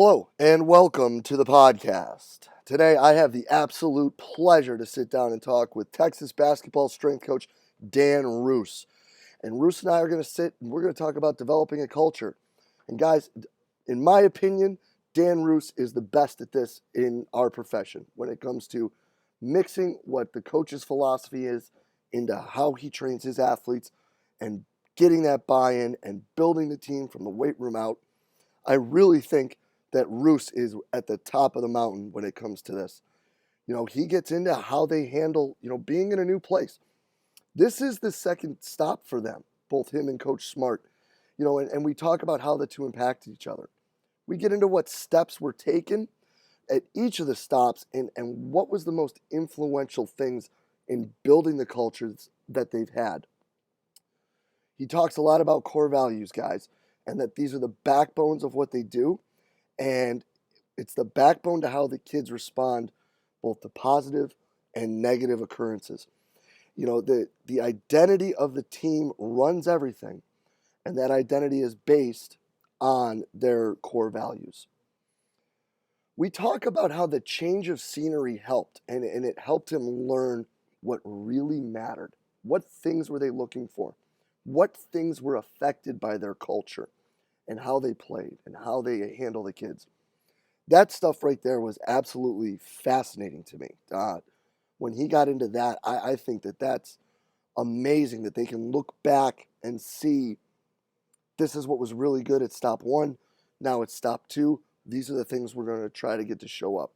Hello and welcome to the podcast. Today I have the absolute pleasure to sit down and talk with Texas basketball strength coach Dan Roose. And Roose and I are going to sit and we're going to talk about developing a culture. And guys, in my opinion, Dan Roose is the best at this in our profession when it comes to mixing what the coach's philosophy is into how he trains his athletes and getting that buy-in and building the team from the weight room out. I really think that Roose is at the top of the mountain when it comes to this. He gets into how they handle, being in a new place. This is the second stop for them, both him and Coach Smart. And we talk about how the two impacted each other. We get into what steps were taken at each of the stops and what was the most influential things in building the cultures that they've had. He talks a lot about core values, guys, and that these are the backbones of what they do. And it's the backbone to how the kids respond both to positive and negative occurrences. The identity of the team runs everything, and that identity is based on their core values. We talk about how the change of scenery helped, and it helped him learn what really mattered. What things were they looking for? What things were affected by their culture and how they played and how they handle the kids. That stuff right there was absolutely fascinating to me. When he got into that, I think that's amazing that they can look back and see this is what was really good at stop one. Now it's stop two. These are the things we're going to try to get to show up.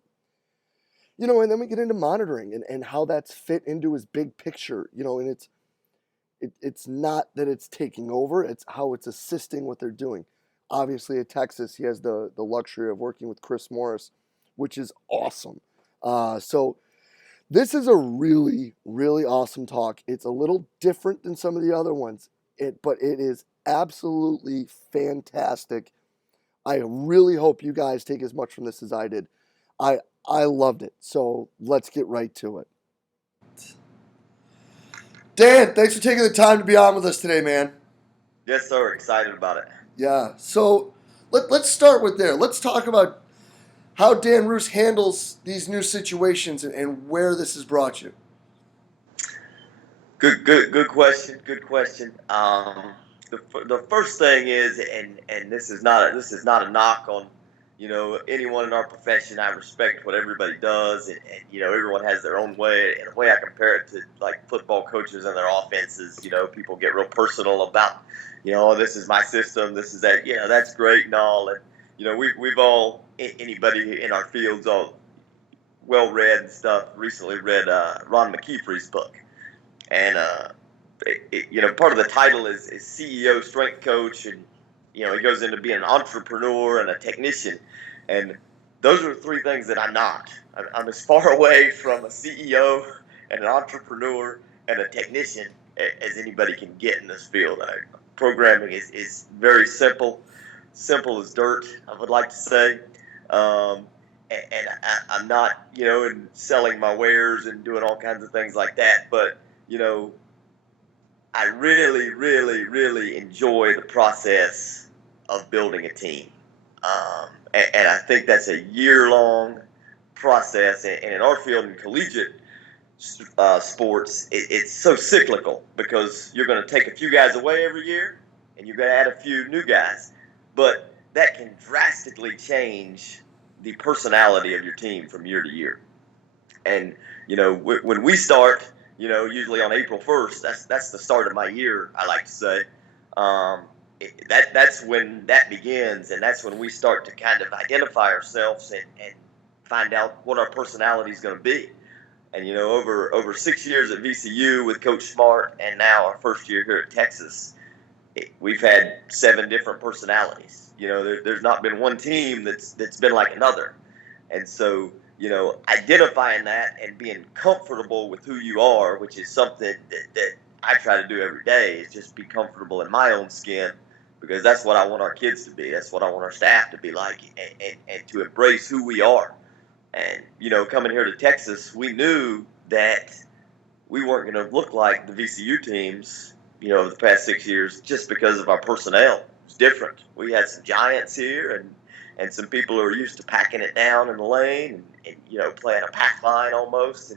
And then we get into monitoring and how that's fit into his big picture, and it's not that it's taking over, it's how it's assisting what they're doing. Obviously, at Texas, he has the luxury of working with Chris Morris, which is awesome. So this is a really, really awesome talk. It's a little different than some of the other ones, but it is absolutely fantastic. I really hope you guys take as much from this as I did. I loved it. So let's get right to it. Dan, thanks for taking the time to be on with us today, man. Yes, sir. Excited about it. Yeah. So let's start with there. Let's talk about how Dan Roose handles these new situations and where this has brought you. Good question. Good question. The first thing is, and this is not a knock on, anyone in our profession. I respect what everybody does, and everyone has their own way. And the way I compare it to like football coaches and their offenses, people get real personal about, this is my system, this is that. That's great and all, and we've all, anybody in our fields, all well read and stuff. Recently read Ron McKeefery's book, and part of the title is CEO, strength coach, and he goes into being an entrepreneur and a technician, and those are three things that I'm not. I'm as far away from a CEO and an entrepreneur and a technician as anybody can get in this field. Programming is very simple as dirt, I would like to say. And I'm not, in selling my wares and doing all kinds of things like that. But, I really, really, really enjoy the process of building a team. And I think that's a year-long process. And in our field, in collegiate sports, it's so cyclical because you're going to take a few guys away every year and you're going to add a few new guys. But that can drastically change the personality of your team from year to year. And, when we start, usually on April 1st, that's the start of my year, I like to say. That's when that begins, and that's when we start to kind of identify ourselves and find out what our personality is going to be. And, over 6 years at VCU with Coach Smart and now our first year here at Texas, we've had 7 different personalities. There's not been one team that's been like another. And so, identifying that and being comfortable with who you are, which is something that I try to do every day, is just be comfortable in my own skin, because that's what I want our kids to be. That's what I want our staff to be like, and to embrace who we are. And, coming here to Texas, we knew that we weren't going to look like the VCU teams, of the past 6 years just because of our personnel. It's different. We had some giants here, and and some people are used to packing it down in the lane and playing a pack line almost,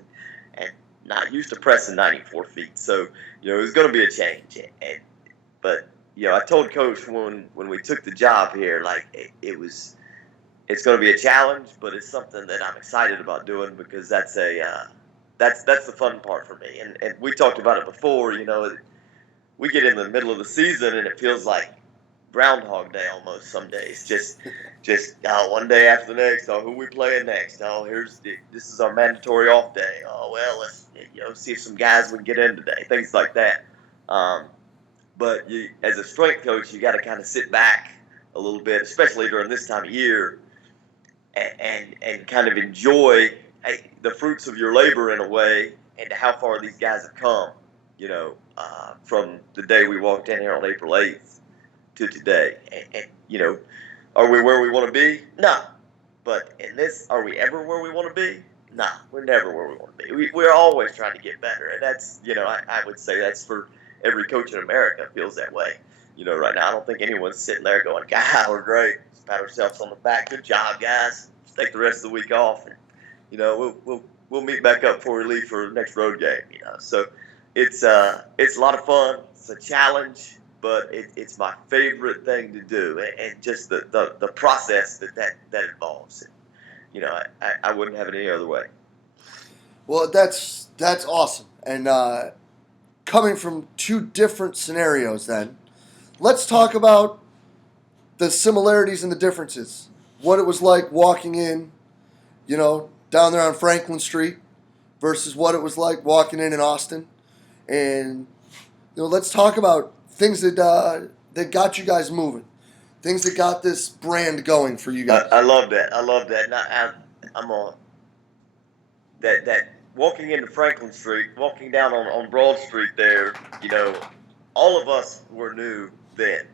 and not used to pressing 94 feet. So, it was going to be a change. But I told Coach when we took the job here, like it's going to be a challenge, but it's something that I'm excited about doing because that's the fun part for me. And we talked about it before. We get in the middle of the season and it feels like Groundhog Day almost some days. Just one day after the next. Oh, who we playing next? Oh, this is our mandatory off day. Oh, well, let's see if some guys we can get in today. Things like that. But as a strength coach, you got to kind of sit back a little bit, especially during this time of year, and kind of enjoy the fruits of your labor in a way, and how far these guys have come. From the day we walked in here on April 8th to today, and are we where we want to be? No. But in this, are we ever where we want to be? No, we're never where we want to be. We're always trying to get better, and that's I would say that's for every coach in America feels that way. Right now I don't think anyone's sitting there going, "God, we're great. Let's pat ourselves on the back. Good job, guys. Let's take the rest of the week off, and we'll meet back up before we leave for the next road game." So it's a lot of fun. It's a challenge, but it's my favorite thing to do, and just the process that involves. I wouldn't have it any other way. Well, that's awesome. And coming from two different scenarios, then let's talk about the similarities and the differences. What it was like walking in, down there on Franklin Street versus what it was like walking in Austin. And let's talk about things that got you guys moving, things that got this brand going for you guys. I love that. And I'm on that walking into Franklin Street, walking down on Broad Street there. All of us were new then.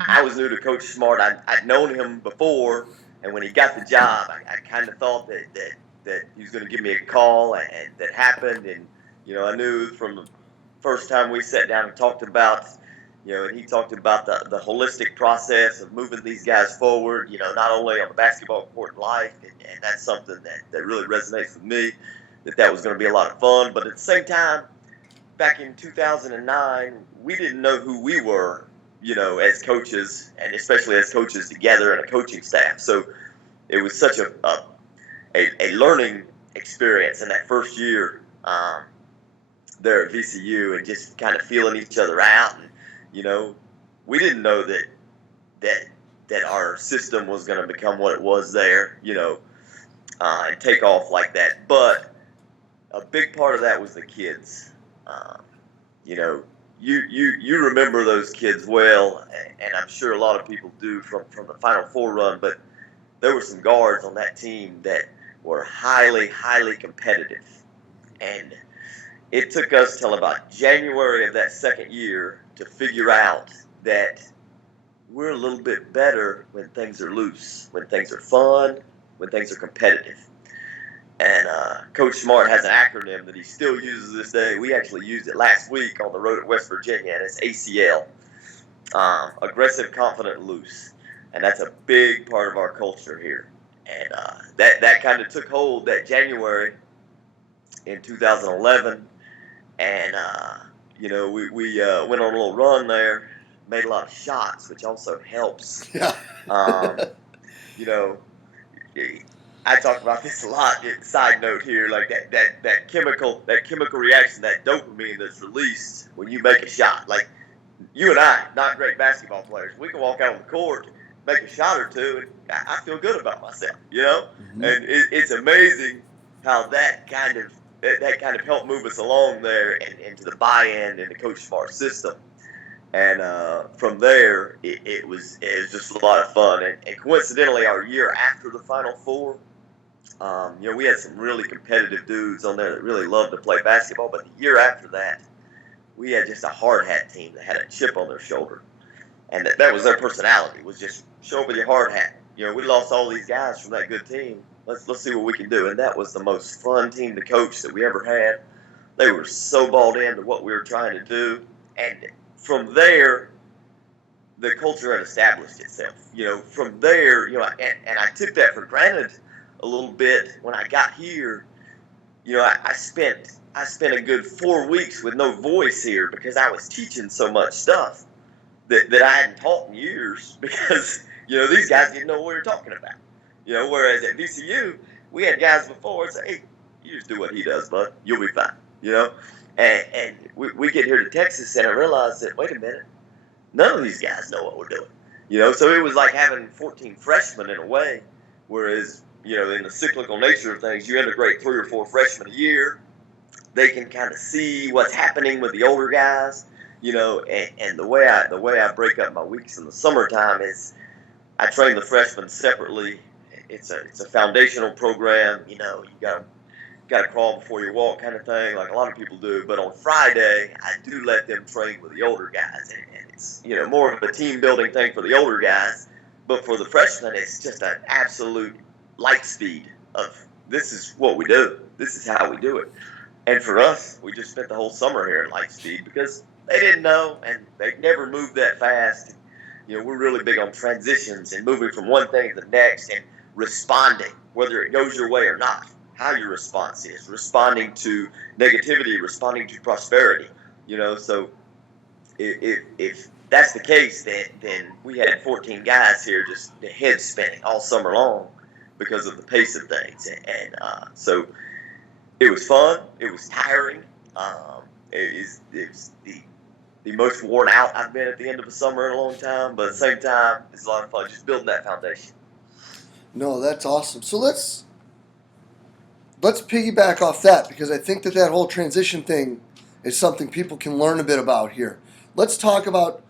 I was new to Coach Smart. I'd known him before, and when he got the job, I kind of thought that he was going to give me a call, and that happened. And I knew from the first time we sat down and talked about, and he talked about the holistic process of moving these guys forward, not only on the basketball court in life, and that's something that really resonates with me, that was going to be a lot of fun. But at the same time, back in 2009, we didn't know who we were, as coaches, and especially as coaches together and a coaching staff. So it was such a learning experience in that first year there at VCU, and just kind of feeling each other out. And we didn't know that our system was going to become what it was there, and take off like that. But a big part of that was the kids. You remember those kids well, and I'm sure a lot of people do from the Final Four run. But there were some guards on that team that were highly, highly competitive, and it took us till about January of that second year to figure out that we're a little bit better when things are loose, when things are fun, when things are competitive. And Coach Smart has an acronym that he still uses this day. We actually used it last week on the road at West Virginia, and it's ACL, aggressive, confident, loose. And that's a big part of our culture here. And that kind of took hold that January in 2011. And, we went on a little run there, made a lot of shots, which also helps. Yeah. I talk about this a lot. Side note here, like that chemical reaction, that dopamine that's released when you make a shot. Like you and I, not great basketball players, we can walk out on the court, make a shot or two, and I feel good about myself. Mm-hmm. And it's amazing how that kind of helped move us along there and into the buy-in in the Coach Smart system. And from there, it was just a lot of fun. And coincidentally, our year after the Final Four, we had some really competitive dudes on there that really loved to play basketball. But the year after that, we had just a hard hat team that had a chip on their shoulder. And that was their personality, was just show up with your hard hat. We lost all these guys from that good team. Let's see what we can do. And that was the most fun team to coach that we ever had. They were so bought into what we were trying to do. And from there, the culture had established itself. From there, and I took that for granted a little bit when I got here. I spent a good 4 weeks with no voice here because I was teaching so much stuff that I hadn't taught in years because these guys didn't know what we were talking about. Whereas at VCU we had guys before say, "Hey, you just do what he does, bud. You'll be fine." And we get here to Texas and I realized that, wait a minute, none of these guys know what we're doing. So it was like having 14 freshmen in a way, whereas in the cyclical nature of things, you integrate 3 or 4 freshmen a year. They can kind of see what's happening with the older guys. And the way I break up my weeks in the summertime is I train the freshmen separately. It's a foundational program. You got to crawl before you walk kind of thing, like a lot of people do. But on Friday, I do let them train with the older guys, and it's more of a team building thing for the older guys. But for the freshmen, it's just an absolute light speed of this is what we do. This is how we do it. And for us, we just spent the whole summer here at light speed because they didn't know and they never moved that fast. We're really big on transitions and moving from one thing to the next and responding, whether it goes your way or not. How your response is, responding to negativity, responding to prosperity. So if that's the case, then we had 14 guys here just head spinning all summer long because of the pace of things, and so it was fun. It was tiring. It was the most worn out I've been at the end of a summer in a long time, but at the same time, it's a lot of fun just building that foundation. No, that's awesome. So let's piggyback off that because I think that whole transition thing is something people can learn a bit about here. Let's talk about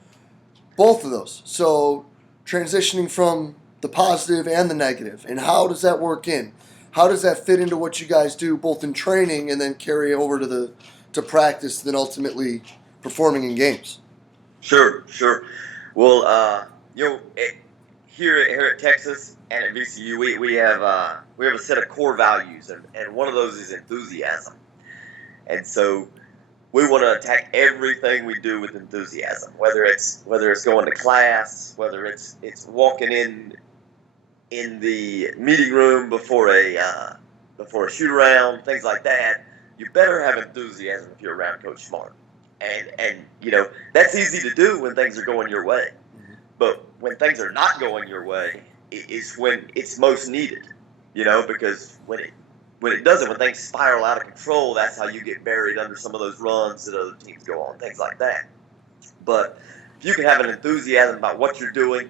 both of those. So transitioning from the positive and the negative, and how does that work in? How does that fit into what you guys do both in training and then carry over to practice, then ultimately performing in games? Sure. Well, here at Texas and at VCU, we have a set of core values, and one of those is enthusiasm. And so we want to attack everything we do with enthusiasm, whether it's going to class, whether it's walking in the meeting room before a shoot around, things like that. You better have enthusiasm if you're around Coach Smart, and that's easy to do when things are going your way, but when things are not going your way is when it's most needed. Because when it doesn't, when things spiral out of control, that's how you get buried under some of those runs that other teams go on, things like that. But if you can have an enthusiasm about what you're doing,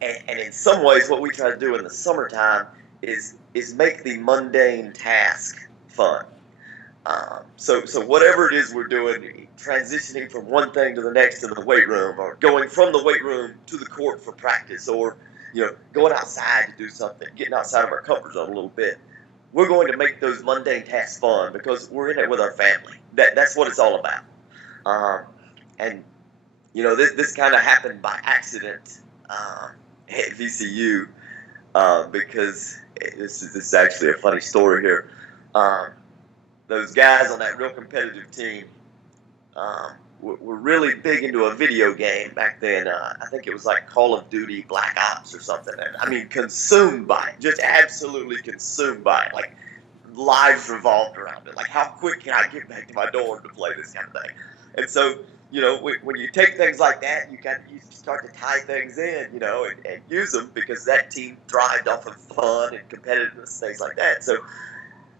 and in some ways what we try to do in the summertime is make the mundane task fun. So whatever it is we're doing, transitioning from one thing to the next in the weight room, or going from the weight room to the court for practice, or going outside to do something, getting outside of our comfort zone a little bit. We're going to make those mundane tasks fun because we're in it with our family. That's what it's all about. And this kind of happened by accident at VCU because this is actually a funny story here. Those guys on that real competitive team were really big into a video game back then. I think it was like Call of Duty Black Ops or something. And, I mean, consumed by it, just absolutely consumed by it. Like, lives revolved around it. Like, how quick can I get back to my dorm to play this kind of thing? And so, when you take things like that, you start to tie things in, and use them because that team thrived off of fun and competitiveness, things like that. So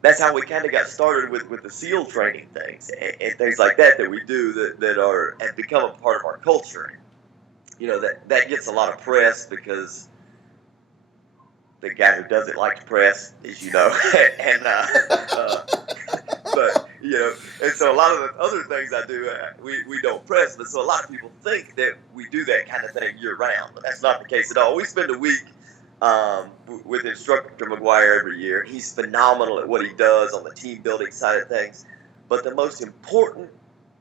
that's how we kind of got started with the SEAL training things and things like that we do that have become a part of our culture. That gets a lot of press because the guy who doesn't like to press, as you know, and but and so a lot of the other things I do, we don't press, but so a lot of people think that we do that kind of thing year round, but that's not the case at all. We spend a week with instructor McGuire every year. He's phenomenal at what he does on the team building side of things. But the most important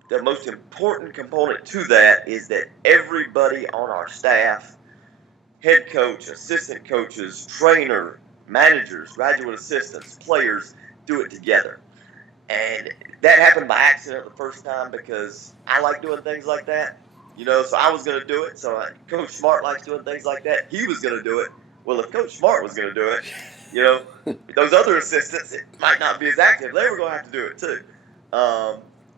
component to that is that everybody on our staff, head coach, assistant coaches, trainer, managers, graduate assistants, players, do it together. And that happened by accident the first time because I like doing things like that. So I was going to do it. So Coach Smart likes doing things like that. He was going to do it. Well, if Coach Smart was going to do it, you know, those other assistants, it might not be as active. They were going to have to do it too.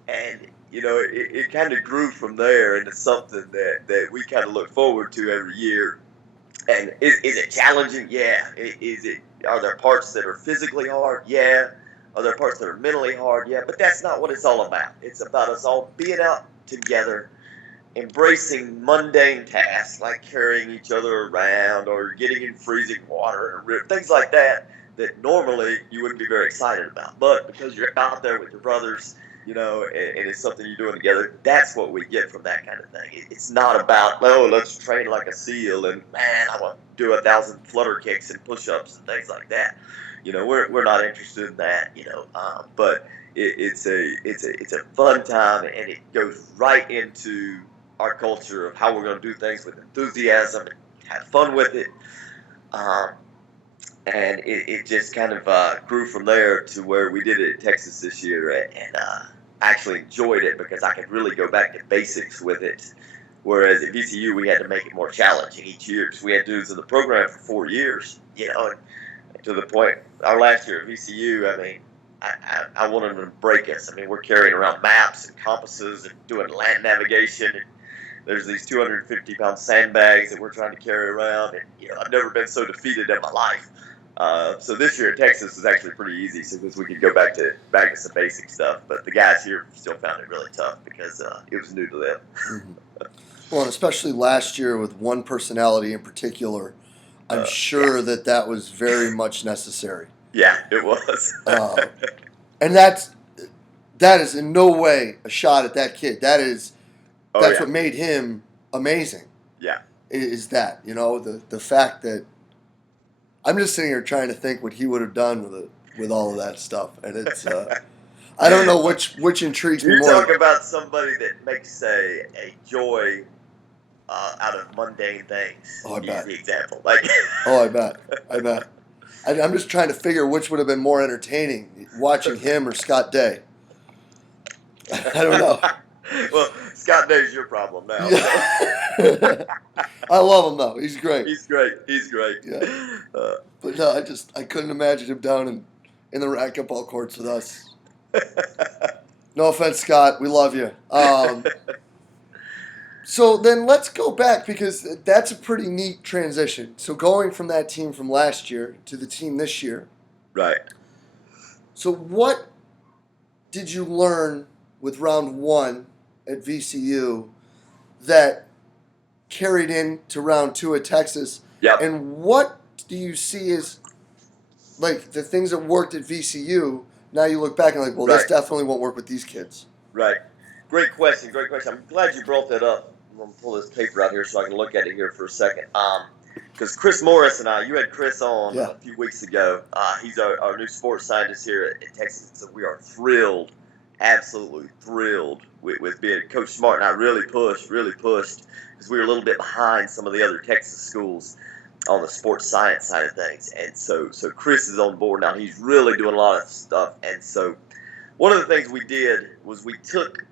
And, it kind of grew from there into something that we kind of look forward to every year. And is it challenging? Yeah. Are there parts that are physically hard? Yeah. Are there parts that are mentally hard? Yeah. But that's not what it's all about. It's about us all being out together, embracing mundane tasks like carrying each other around or getting in freezing water or things like that normally you wouldn't be very excited about. But because you're out there with your brothers, and it's something you're doing together, that's what we get from that kind of thing. It's not about, let's train like a seal and, man, I want to do 1,000 flutter kicks and push-ups and things like that. We're not interested in that, but it's a fun time, and it goes right into our culture of how we're going to do things with enthusiasm and have fun with it. And it just kind of grew from there to where we did it in Texas this year, and actually enjoyed it because I could really go back to basics with it. Whereas at VCU, we had to make it more challenging each year because we had dudes in the program for 4 years, and to the point, our last year at VCU, I mean, I wanted them to break us. I mean, we're carrying around maps and compasses and doing land navigation, and there's these 250-pound sandbags that we're trying to carry around, and I've never been so defeated in my life. So this year at Texas is actually pretty easy, because we could go back to some basic stuff. But the guys here still found it really tough because it was new to them. Mm-hmm. Well, and especially last year with one personality in particular, I'm sure that was very much necessary. Yeah, it was. And that is in no way a shot at that kid. That's what made him amazing. Yeah. Is that, the fact that I'm just sitting here trying to think what he would have done with all of that stuff. And it's I don't know which intrigues me more. You talk about somebody that makes a joy out of mundane things. Oh, I bet. Easy example. Oh, I bet. I'm just trying to figure which would have been more entertaining, watching him or Scott Day. I don't know. Well, Scott Day's your problem now. Yeah. I love him though. He's great. He's great. Yeah. But no, I couldn't imagine him down in the racquetball courts with us. No offense, Scott. We love you. So then let's go back, because that's a pretty neat transition. So going from that team from last year to the team this year. Right. So what did you learn with round 1 at VCU that carried into round 2 at Texas? Yep. And what do you see as like the things that worked at VCU? Now you look back and this definitely won't work with these kids. Right. Great question. I'm glad you brought that up. I'm going to pull this paper out here so I can look at it here for a second. Because Chris Morris and you had Chris on a few weeks ago. He's our new sports scientist here at Texas. So we are thrilled, absolutely thrilled with being Coach Smart. And I really pushed because we were a little bit behind some of the other Texas schools on the sports science side of things. And so Chris is on board now. He's really doing a lot of stuff. And so one of the things we did was we took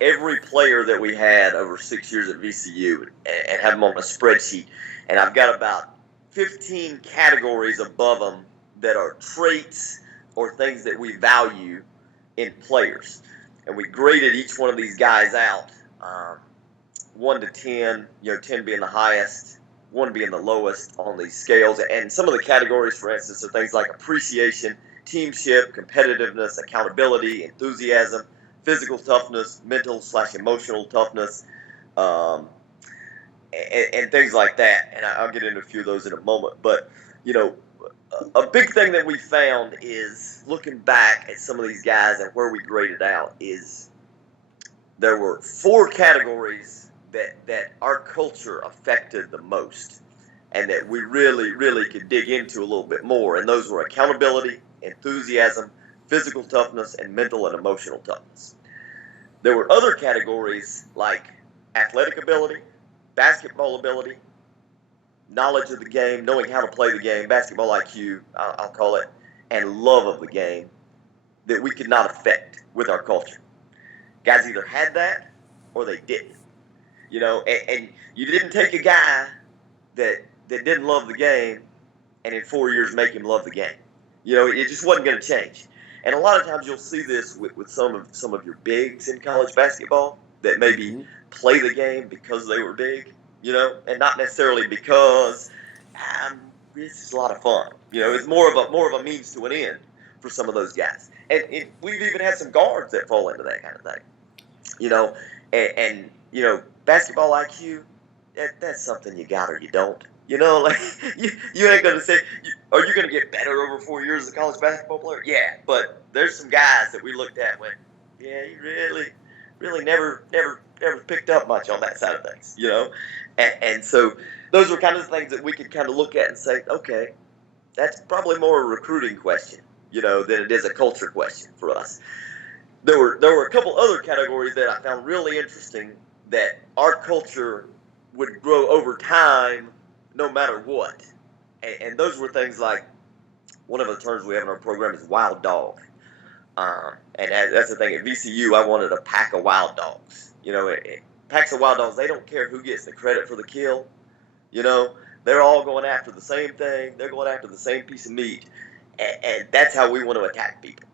every player that we had over 6 years at VCU and have them on a spreadsheet. And I've got about 15 categories above them that are traits or things that we value in players. And we graded each one of these guys out, 1 to 10, 10 being the highest, 1 being the lowest on these scales. And some of the categories, for instance, are things like appreciation, teamship, competitiveness, accountability, enthusiasm, physical toughness, mental/emotional toughness, and things like that. And I'll get into a few of those in a moment. But, a big thing that we found is looking back at some of these guys and where we graded out is there were 4 categories that our culture affected the most and that we really, really could dig into a little bit more. And those were accountability, enthusiasm, physical toughness, and mental and emotional toughness. There were other categories like athletic ability, basketball ability, knowledge of the game, knowing how to play the game, basketball IQ, I'll call it, and love of the game that we could not affect with our culture. Guys either had that or they didn't. and you didn't take a guy that didn't love the game and in 4 years make him love the game. It just wasn't going to change. And a lot of times you'll see this with some of your bigs in college basketball that maybe play the game because they were big, and not necessarily because this is a lot of fun. It's more of a means to an end for some of those guys. And we've even had some guards that fall into that kind of thing. Basketball IQ, that's something you got or you don't. Like you ain't gonna say, are you gonna get better over 4 years as a college basketball player? Yeah, but there's some guys that we looked at and went, yeah, you really never picked up much on that side of things, and so those were kind of the things that we could kind of look at and say, okay, that's probably more a recruiting question, than it is a culture question for us. There were a couple other categories that I found really interesting that our culture would grow over time no matter what. And those were things like, one of the terms we have in our program is wild dog. And that's the thing. At VCU, I wanted a pack of wild dogs. Packs of wild dogs, they don't care who gets the credit for the kill. They're all going after the same thing. They're going after the same piece of meat. And that's how we want to attack people.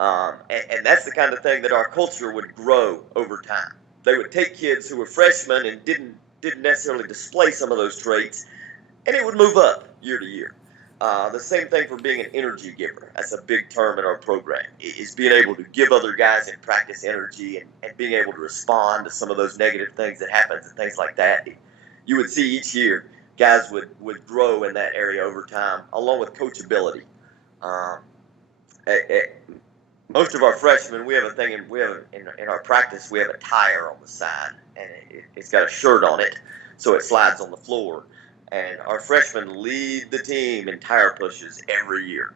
And that's the kind of thing that our culture would grow over time. They would take kids who were freshmen and didn't necessarily display some of those traits, and it would move up year to year. The same thing for being an energy giver. That's a big term in our program, is being able to give other guys in practice energy and being able to respond to some of those negative things that happens and things like that. You would see each year guys would grow in that area over time, along with coachability. Most of our freshmen, we have a thing, in our practice, we have a tire on the side, and it's got a shirt on it, so it slides on the floor. And our freshmen lead the team in tire pushes every year.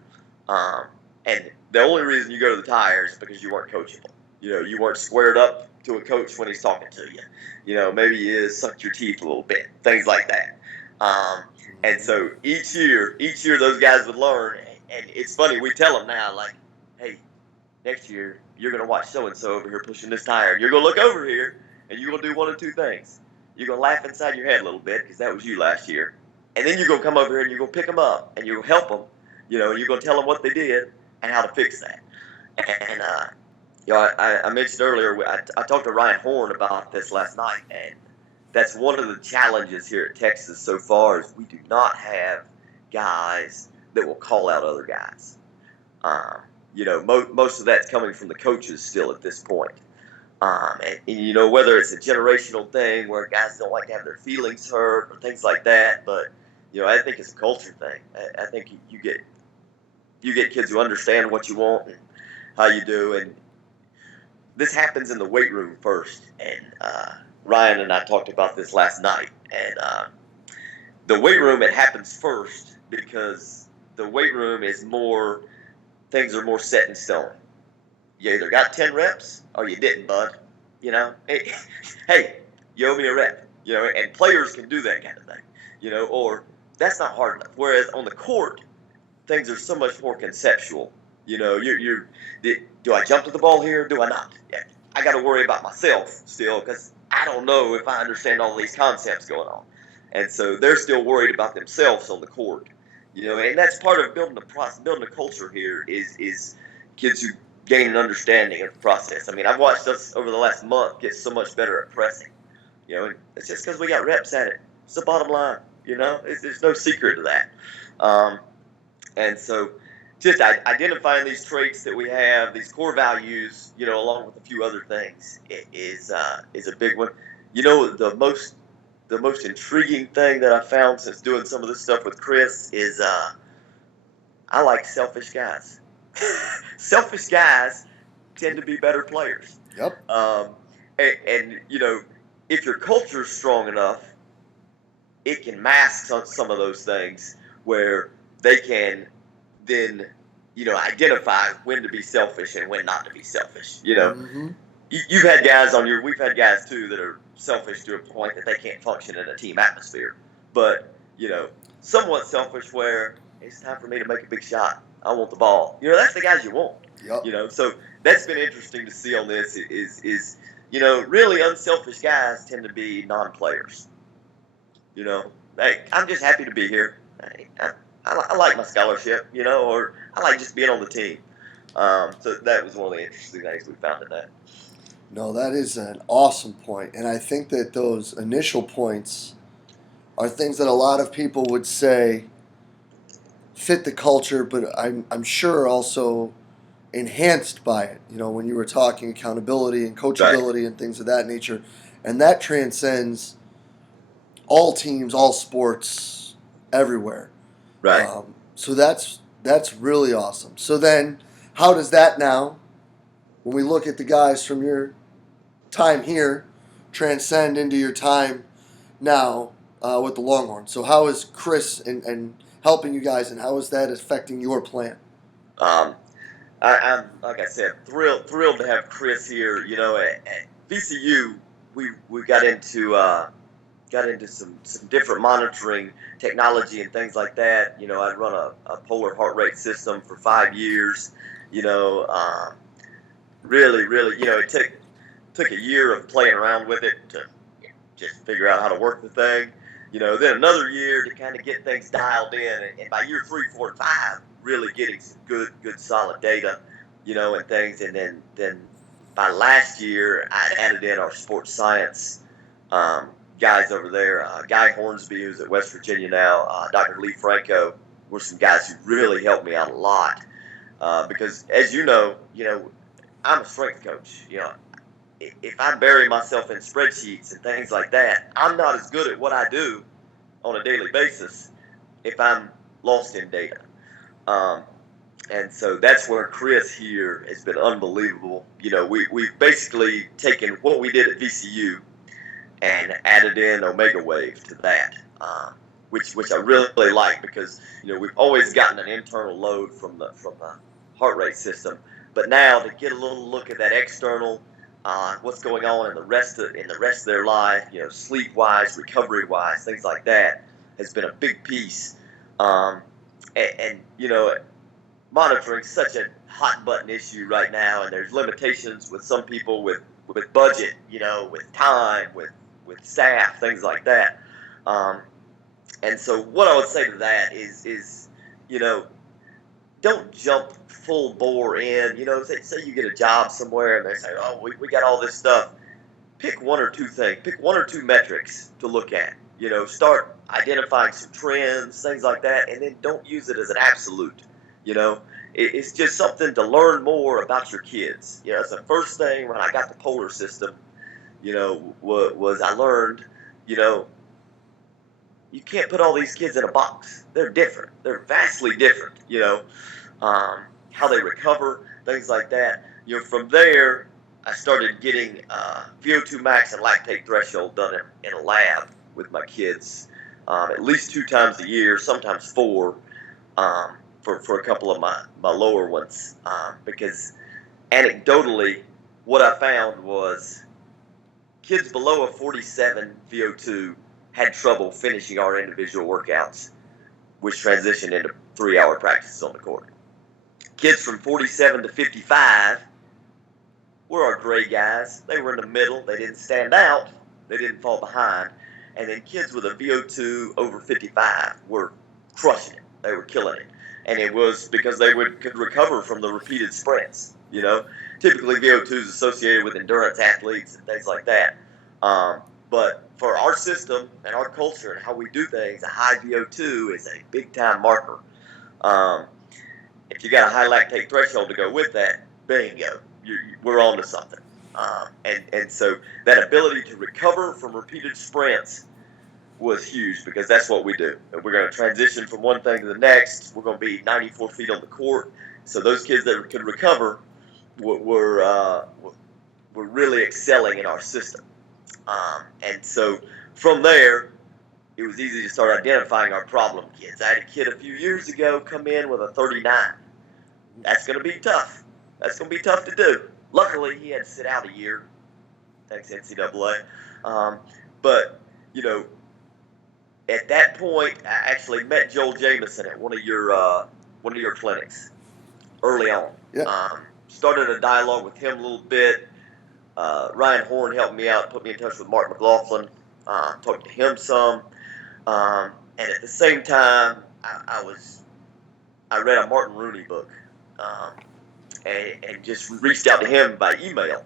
And the only reason you go to the tire is because you weren't coachable. You weren't squared up to a coach when he's talking to you. Maybe you sucked your teeth a little bit, things like that. And so each year those guys would learn. And it's funny, we tell them now, like, hey, next year, you're going to watch so-and-so over here pushing this tire. And you're going to look over here, and you're going to do one of two things. You're going to laugh inside your head a little bit, because that was you last year. And then you're going to come over here, and you're going to pick them up, and you're going to help them. And you're going to tell them what they did and how to fix that. And, I mentioned earlier, I talked to Ryan Horn about this last night, and that's one of the challenges here at Texas so far is we do not have guys that will call out other guys. Most of that's coming from the coaches still at this point. And whether it's a generational thing where guys don't like to have their feelings hurt or things like that, but, I think it's a culture thing. I think you get kids who understand what you want and how you do. And this happens in the weight room first. And Ryan and I talked about this last night. And the weight room, it happens first because the weight room is more... things are more set in stone. You either got 10 reps or you didn't, bud. Hey, you owe me a rep. And players can do that kind of thing. Or that's not hard enough. Whereas on the court, things are so much more conceptual. Do I jump to the ball here? Do I not? Yeah, I got to worry about myself still because I don't know if I understand all these concepts going on. And so they're still worried about themselves on the court. And that's part of building a culture here is kids who gain an understanding of the process. I mean, I've watched us over the last month get so much better at pressing. And it's just because we got reps at it. It's the bottom line. There's no secret to that. And so just identifying these traits that we have, these core values, along with a few other things, is a big one. The most intriguing thing that I found since doing some of this stuff with Chris is I like selfish guys. Selfish guys tend to be better players. Yep. And if your culture is strong enough, it can mask some of those things where they can then, identify when to be selfish and when not to be selfish. You've had guys we've had guys too that are selfish to a point that they can't function in a team atmosphere. But, somewhat selfish where it's time for me to make a big shot. I want the ball. That's the guys you want. Yep. So that's been interesting to see on this is really unselfish guys tend to be non-players. Hey, I'm just happy to be here. I like my scholarship, or I like just being on the team. So that was one of the interesting things we found in that. No, that is an awesome point. And I think that those initial points are things that a lot of people would say fit the culture, but I'm sure also enhanced by it. When you were talking accountability and Right, coachability and things of that nature. And that transcends all teams, all sports, everywhere. right. So that's really awesome. So then, how does that now, when we look at the guys from your time here, transcend into your time now with the Longhorns? So how is Chris and helping you guys, and how is that affecting your plan? Um, I'm like I said, thrilled to have Chris here. At VCU, we got into some different monitoring technology and things like that. I'd run a polar heart rate system for 5 years. You know, really, it took a year of playing around with it to just figure out how to work the thing. Then another year to kind of get things dialed in, and by year 3, 4, and 5, really getting some good solid data, and things. And then by last year, I added in our sports science um, guys over there. Guy Hornsby, who's at West Virginia now, Dr. Lee Franco, were some guys who really helped me out a lot. Because as I'm a strength coach. If I bury myself in spreadsheets and things like that, I'm not as good at what I do on a daily basis if I'm lost in data. Um, and so that's where Chris here has been unbelievable. We've basically taken what we did at VCU and added in Omega Wave to that, which I really like because we've always gotten an internal load from the heart rate system, but now to get a little look at that external, what's going on in the rest of their life, sleep wise, recovery wise, things like that, has been a big piece. And monitoring such a hot button issue right now, and there's limitations with some people with budget, with time, with staff, things like that. Um, and so what I would say to that is you know, don't jump full bore in. Say you get a job somewhere and they say, oh, we got all this stuff. Pick one or two things. Pick one or two metrics to look at. Start identifying some trends, things like that, and then don't use it as an absolute. It's just something to learn more about your kids. It's the first thing when I got the Polar system. Was I learned, you know, you can't put all these kids in a box. They're different. They're vastly different. How they recover, things like that. From there, I started getting VO2 max and lactate threshold done in a lab with my kids at least 2 times a year, sometimes 4, for a couple of my lower ones. Because anecdotally, what I found was kids below a 47 VO2 had trouble finishing our individual workouts, which transitioned into 3-hour practices on the court. Kids from 47 to 55 were our gray guys. They were in the middle. They didn't stand out. They didn't fall behind. And then kids with a VO2 over 55 were crushing it. They were killing it. And it was because they could recover from the repeated sprints. Typically VO2 is associated with endurance athletes and things like that. But for our system and our culture and how we do things, a high VO2 is a big time marker. If you got a high lactate threshold to go with that, bingo, we're on to something. And so that ability to recover from repeated sprints was huge because that's what we do. And we're going to transition from one thing to the next. We're going to be 94 feet on the court. So those kids that could recover were really excelling in our system. And so from there, it was easy to start identifying our problem kids. I had a kid a few years ago come in with a 39. That's going to be tough. That's going to be tough to do. Luckily, he had to sit out a year, thanks to NCAA. But, at that point, I actually met Joel Jameson at one of your clinics early on. Yeah. Started a dialogue with him a little bit. Ryan Horn helped me out, put me in touch with Mark McLaughlin, talked to him some. And at the same time, I read a Martin Rooney book, and just reached out to him by email,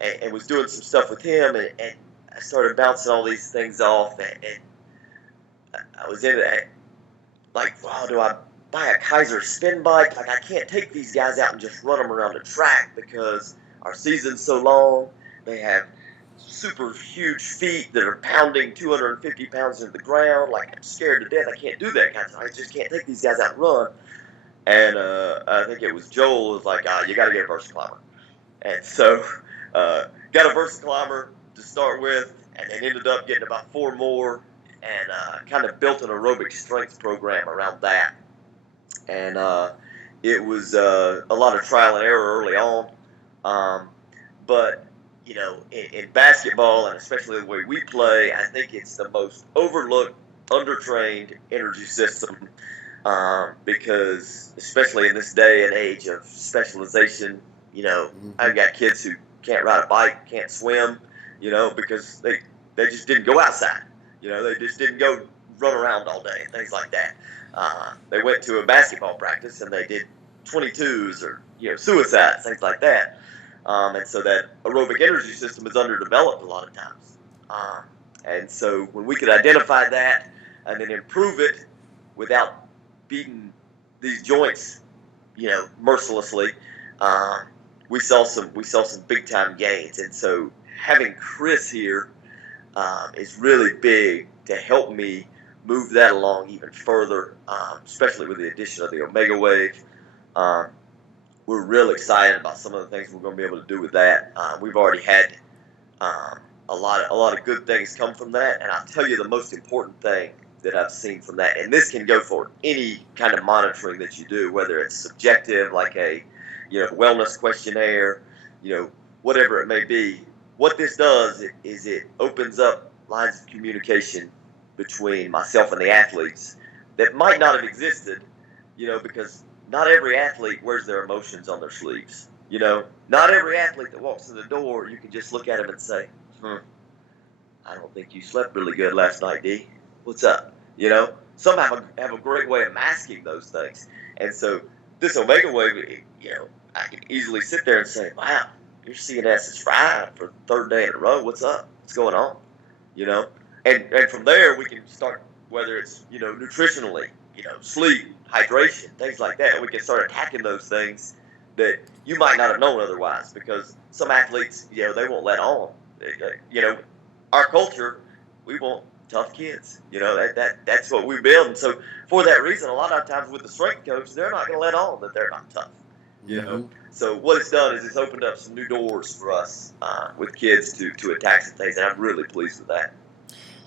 and was doing some stuff with him, and I started bouncing all these things off, and I was in it, like, wow, do I buy a Kaiser spin bike? Like, I can't take these guys out and just run them around the track because our season's so long. They have super huge feet that are pounding 250 pounds into the ground. Like, I'm scared to death. I can't do that kind of stuff. I just can't take these guys out and run. And I think it was Joel was like, you got to get a VersaClimber. And so got a VersaClimber to start with, and then ended up getting about 4 more, and kind of built an aerobic strength program around that. And it was a lot of trial and error early on. But, in basketball, and especially the way we play, I think it's the most overlooked, undertrained energy system, because especially in this day and age of specialization, I've got kids who can't ride a bike, can't swim, because they just didn't go outside. They just didn't go run around all day and things like that. They went to a basketball practice and they did 22s or suicides, things like that. And so that aerobic energy system is underdeveloped a lot of times. And so when we could identify that and then improve it without beating these joints, mercilessly, we saw some big time gains. And so having Chris here is really big to help me move that along even further, especially with the addition of the Omega Wave. We're real excited about some of the things we're going to be able to do with that. We've already had a lot of good things come from that, and I'll tell you the most important thing that I've seen from that, and this can go for any kind of monitoring that you do, whether it's subjective, like a wellness questionnaire, whatever it may be. What this does is it opens up lines of communication between myself and the athletes that might not have existed, because not every athlete wears their emotions on their sleeves. Not every athlete that walks in the door, you can just look at him and say, I don't think you slept really good last night, D. What's up? Some have a great way of masking those things. And so this Omega Wave, I can easily sit there and say, wow, your CNS is fried for the 3rd day in a row. What's up? What's going on? And from there we can start, whether it's, nutritionally, sleep, hydration, things like that. We can start attacking those things that you might not have known otherwise, because some athletes, they won't let on. Our culture, we want tough kids. That's what we build. And so for that reason, a lot of times with the strength coach, they're not going to let on that they're not tough. So what it's done is it's opened up some new doors for us with kids to attack some things, and I'm really pleased with that.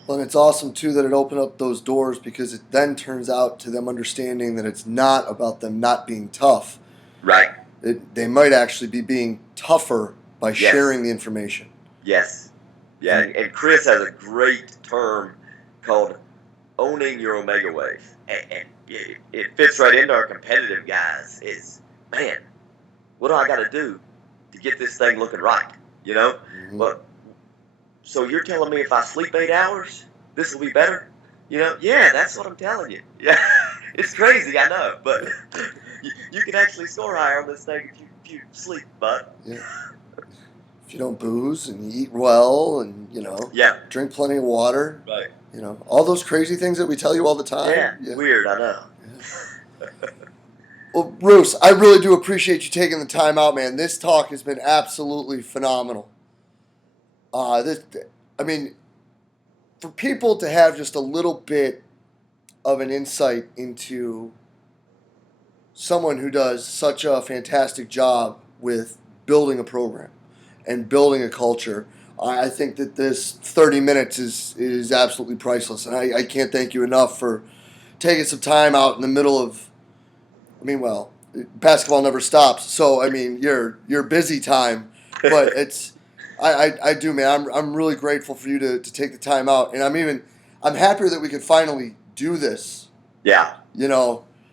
Well, and it's awesome, too, that it opened up those doors, because it then turns out to them understanding that it's not about them not being tough. Right. They might actually be being tougher by sharing the information. Yes. Yeah, and Chris has a great term called owning your Omega Wave. And it fits right into our competitive guys. Is, man, what do I got to do to get this thing looking right? But so you're telling me if I sleep 8 hours, this will be better? Yeah, that's what I'm telling you. Yeah, it's crazy, I know, but you can actually score higher on this thing if you sleep, bud. Yeah. If you don't booze and you eat well and, drink plenty of water. Right. All those crazy things that we tell you all the time. Yeah. Weird, I know. Yeah. Well, Roose, I really do appreciate you taking the time out, man. This talk has been absolutely phenomenal. For people to have just a little bit of an insight into someone who does such a fantastic job with building a program and building a culture, I think that this 30 minutes is absolutely priceless. And I can't thank you enough for taking some time out in the middle of, basketball never stops. So, your busy time, but it's, I do, man. I'm really grateful for you to take the time out. And I'm happier that we could finally do this. Yeah.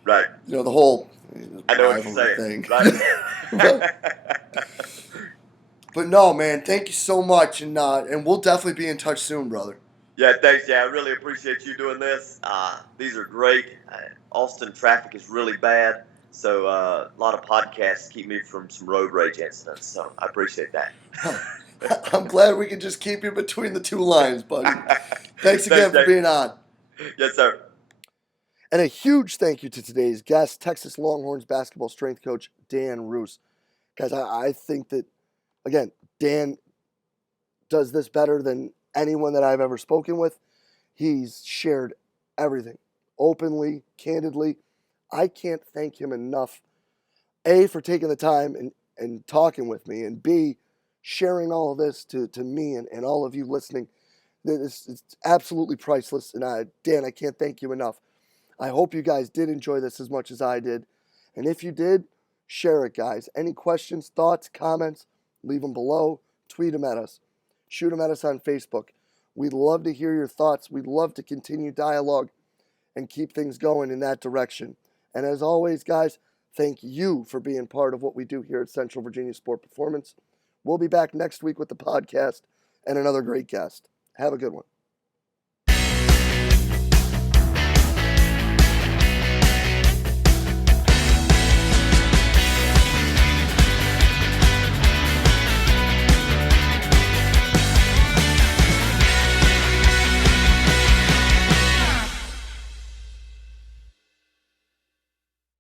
Right. The whole I know what you're saying. thing. Right. But no, man, thank you so much, and we'll definitely be in touch soon, brother. Yeah, thanks, Jay. I really appreciate you doing this. These are great. Austin traffic is really bad, so a lot of podcasts keep me from some road rage incidents. So I appreciate that. I'm glad we can just keep you between the two lines, buddy. Thanks again Thanks, for Jay. being on. Yes, sir. And a huge thank you to today's guest, Texas Longhorns basketball strength coach Dan Roose. Guys, I think that, again, Dan does this better than anyone that I've ever spoken with. He's shared everything openly, candidly. I can't thank him enough, A, for taking the time and talking with me, and B, sharing all of this to me and all of you listening. It's absolutely priceless. And Dan, I can't thank you enough. I hope you guys did enjoy this as much as I did. And if you did, share it, guys. Any questions, thoughts, comments, leave them below. Tweet them at us. Shoot them at us on Facebook. We'd love to hear your thoughts. We'd love to continue dialogue and keep things going in that direction. And as always, guys, thank you for being part of what we do here at Central Virginia Sport Performance. We'll be back next week with the podcast and another great guest. Have a good one.